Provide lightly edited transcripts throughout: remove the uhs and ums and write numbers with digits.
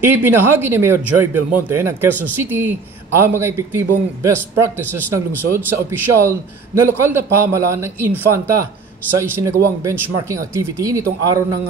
Ibinahagi ni Mayor Joy Belmonte ng Quezon City ang mga epektibong best practices ng lungsod sa opisyal na lokal na pamahalaan ng Infanta sa isinagawang benchmarking activity nitong araw ng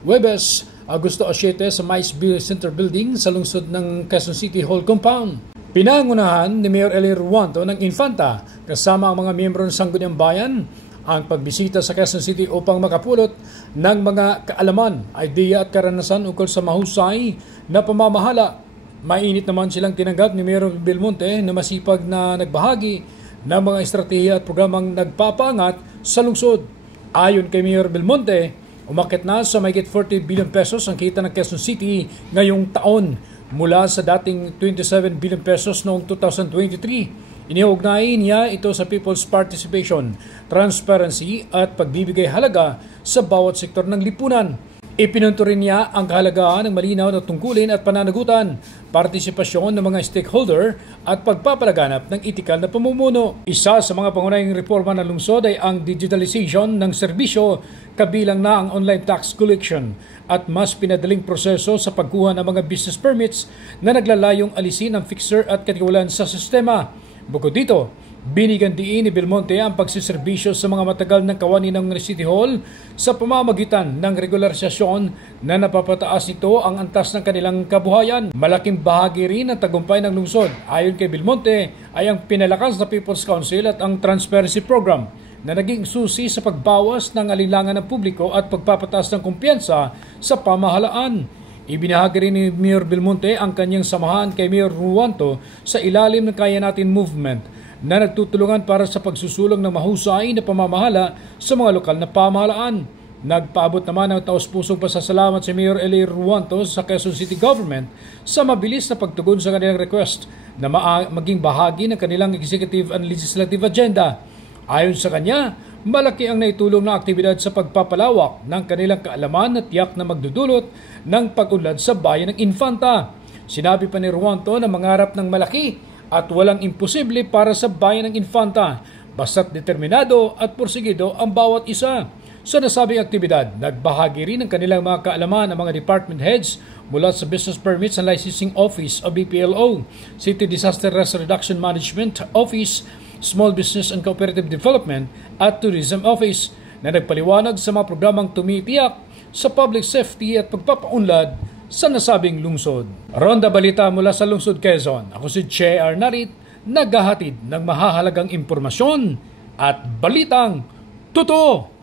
Huwebes, Agosto 7 sa Mais Center Building sa lungsod ng Quezon City Hall Compound. Pinangunahan ni Mayor Eli Ruanto ng Infanta kasama ang mga miyembro ng Sangguniang Bayan ang pagbisita sa Quezon City upang makapulot ng mga kaalaman, ideya at karanasan ukol sa mahusay na pamamahala. Mainit naman silang tinanggap ni Mayor Belmonte na masipag na nagbahagi ng mga estratehiya at programang nagpapaangat sa lungsod. Ayon kay Mayor Belmonte, umakyat na sa mahigit 40 billion pesos ang kita ng Quezon City ngayong taon mula sa dating 27 billion pesos noong 2023. Iniugnay niya ito sa people's participation, transparency at pagbibigay halaga sa bawat sektor ng lipunan. Ipinunto rin niya ang kahalagahan ng malinaw na tungkulin at pananagutan, partisipasyon ng mga stakeholder at pagpapalaganap ng etikal na pamumuno. Isa sa mga pangunahing reforma ng lungsod ay ang digitalization ng serbisyo, kabilang na ang online tax collection at mas pinadaling proseso sa pagkuha ng mga business permits na naglalayong alisin ang fixer at katiwalaan sa sistema. Bukod dito, binigyan diin ni Belmonte ang pagsiservisyo sa mga matagal ng kawani ng City Hall sa pamamagitan ng regularisasyon na napapataas nito ang antas ng kanilang kabuhayan. Malaking bahagi rin ng tagumpay ng lungsod, ayon kay Belmonte, ay ang pinalakas na People's Council at ang Transparency Program na naging susi sa pagbawas ng alinlangan ng publiko at pagpapataas ng kumpiyansa sa pamahalaan. Ibinahagi rin ni Mayor Belmonte ang kanyang samahan kay Mayor Ruanto sa ilalim ng Kaya Natin Movement na nagtutulungan para sa pagsusulong ng mahusay na pamamahala sa mga lokal na pamahalaan. Nagpaabot naman ng taus-pusong pasasalamat si Mayor Eli Ruanto sa Quezon City Government sa mabilis na pagtugon sa kanilang request na maging bahagi ng kanilang executive and legislative agenda. Ayon sa kanya, malaki ang naitulong na aktibidad sa pagpapalawak ng kanilang kaalaman at tiyak na magdudulot ng pag-unlad sa bayan ng Infanta. Sinabi pa ni Ruanto na mangarap ng malaki at walang imposible para sa bayan ng Infanta, basta't determinado at porsigido ang bawat isa. Sa nasabing aktibidad, nagbahagi rin ng kanilang mga kaalaman ang mga department heads mula sa Business Permits and Licensing Office o BPLO, City Disaster Risk Reduction Management Office, Small Business and Cooperative Development at Tourism Office na nagpaliwanag sa mga programang tumitiyak sa public safety at pagpapaunlad sa nasabing lungsod. Ronda Balita mula sa Lungsod Quezon. Ako si Che Arnarit, naghahatid ng mahahalagang impormasyon at balitang totoo.